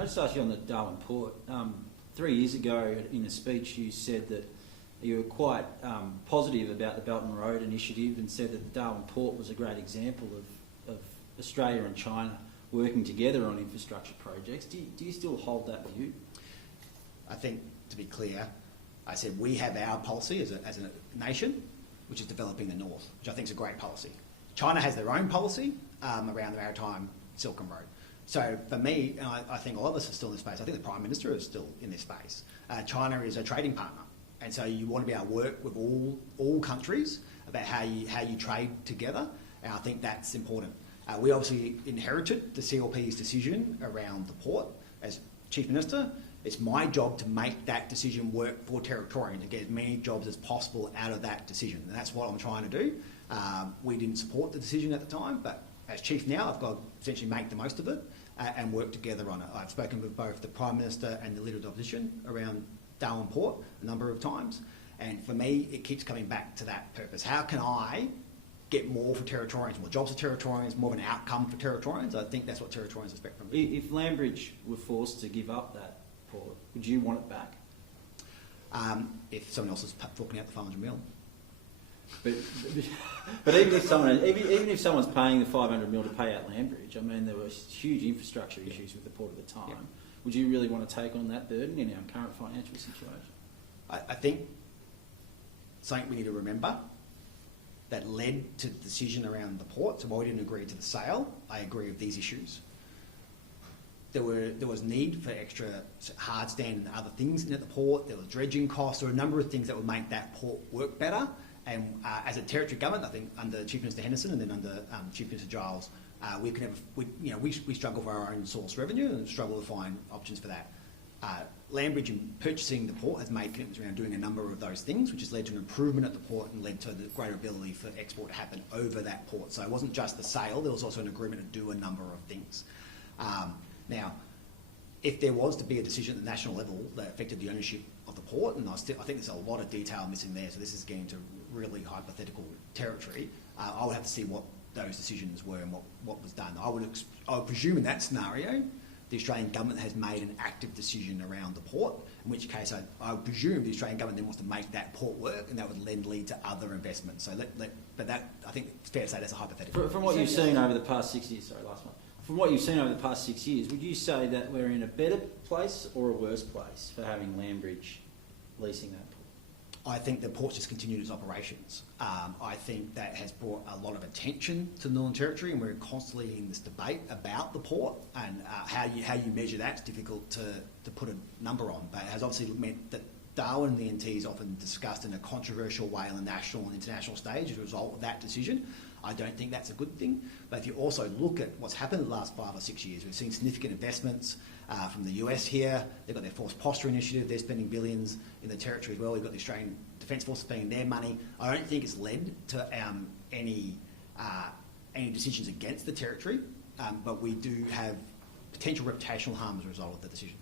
I just ask you on the Darwin Port? 3 years ago, in a speech, you said that you were quite positive about the Belt and Road Initiative and said that the Darwin Port was a great example of Australia and China working together on infrastructure projects. Do you still hold that view? I think, to be clear, I said we have our policy as a nation, which is developing the north, which I think is a great policy. China has their own policy around the maritime Silk Road. So for me, and I think all of us are still in this space, I think the Prime Minister is still in this space. China is a trading partner, and so you want to be able to work with all countries about how you trade together, and I think that's important. We obviously inherited the CLP's decision around the port as Chief Minister. It's my job to make that decision work for Territorians, to get as many jobs as possible out of that decision, and that's what I'm trying to do. We didn't support the decision at the time, but as Chief now, I've got to essentially make the most of it and work together on it. I've spoken with both the Prime Minister and the Leader of the Opposition around Darwin Port a number of times, and for me, it keeps coming back to that purpose. How can I get more for Territorians, more jobs for Territorians, more of an outcome for Territorians? I think that's what Territorians expect from me. If Landbridge were forced to give up that port, would you want it back? If someone else is forking out the 500 mil. But even if someone's paying the 500 mil to pay out Landbridge, I mean, there were huge infrastructure issues with the port at the time. Yeah. Would you really want to take on that burden in our current financial situation? I think something we need to remember that led to the decision around the port. So while we didn't agree to the sale, I agree with these issues. There was need for extra hard stand and other things in at the port. There was dredging costs. There were a number of things that would make that port work better. And as a territory government, I think under Chief Minister Henderson and then under Chief Minister Giles, we struggle for our own source revenue and struggle to find options for that. Landbridge in purchasing the port has made commitments around doing a number of those things, which has led to an improvement at the port and led to the greater ability for export to happen over that port. So it wasn't just the sale, there was also an agreement to do a number of things. Now, if there was to be a decision at the national level that affected the ownership of the port, and I think there's a lot of detail missing there, so this is getting to really hypothetical territory, I would have to see what those decisions were and what was done. I would presume in that scenario, the Australian government has made an active decision around the port, in which case I would presume the Australian government then wants to make that port work, and that would then lead to other investments. So, but that, I think it's fair to say that's a hypothetical. From what you've seen over the past 6 years, from what you've seen over the past 6 years, would you say that we're in a better place or a worse place for having Landbridge leasing that port? I think the port's just continued its operations. I think that has brought a lot of attention to the Northern Territory, and we're constantly in this debate about the port, and how you measure that's difficult to put a number on. But it has obviously meant that Darwin and the NT is often discussed in a controversial way on the national and international stage as a result of that decision. I don't think that's a good thing. But if you also look at what's happened in the last 5 or 6 years, we've seen significant investments from the US here. They've got their Force Posture Initiative. They're spending billions in the territory as well. We've got the Australian Defence Force spending their money. I don't think it's led to any decisions against the territory, but we do have potential reputational harm as a result of the decision.